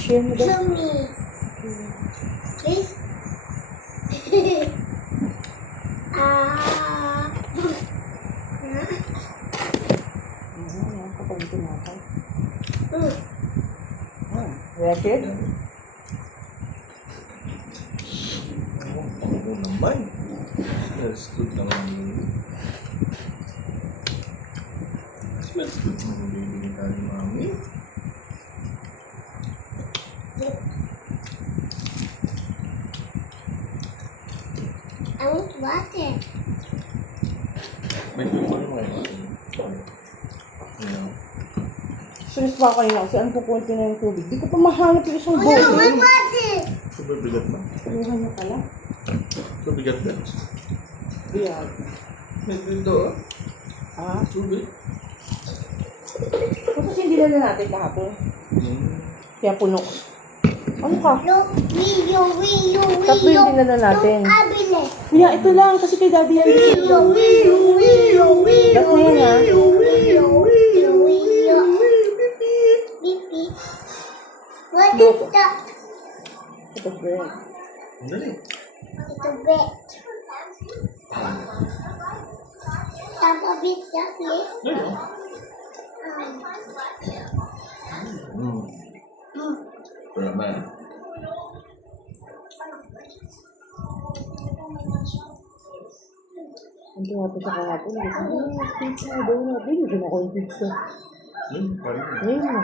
Share mo daw. Show me. Please. Ayan, kapag tinapay. Mm. Rated? Ano naman? Smells good naman yun. Smells good naman yung bibigyan tayo ni Mami. I want water. May tubo naman ngayon. Ano? Serious ba kayo lang? Saan pupunti na yung tubig? Di ko pa mahanap yung isang Oh, bowl. no, want water. Super bigat na. Kuha niya pala. Super bigat na. Ayan. May dito ah. Ah, Tubig. tapos hindi na natin kahapon. Kaya puno. Ano ka? No, Wio. Tatlo yung dinala natin. No, abilis. Kuya, ito lang. Kasi kay daddy yan. Wio. Last na yan ha. Bibi. What Go. is that? Ito bread. Dali. It's a bed. Some of it, please. Dali oh. Wala ba? Ang tuwa pa sa kahapon. Pizza, donut. Hindi na ako yung pizza. Parin. Ngayon na.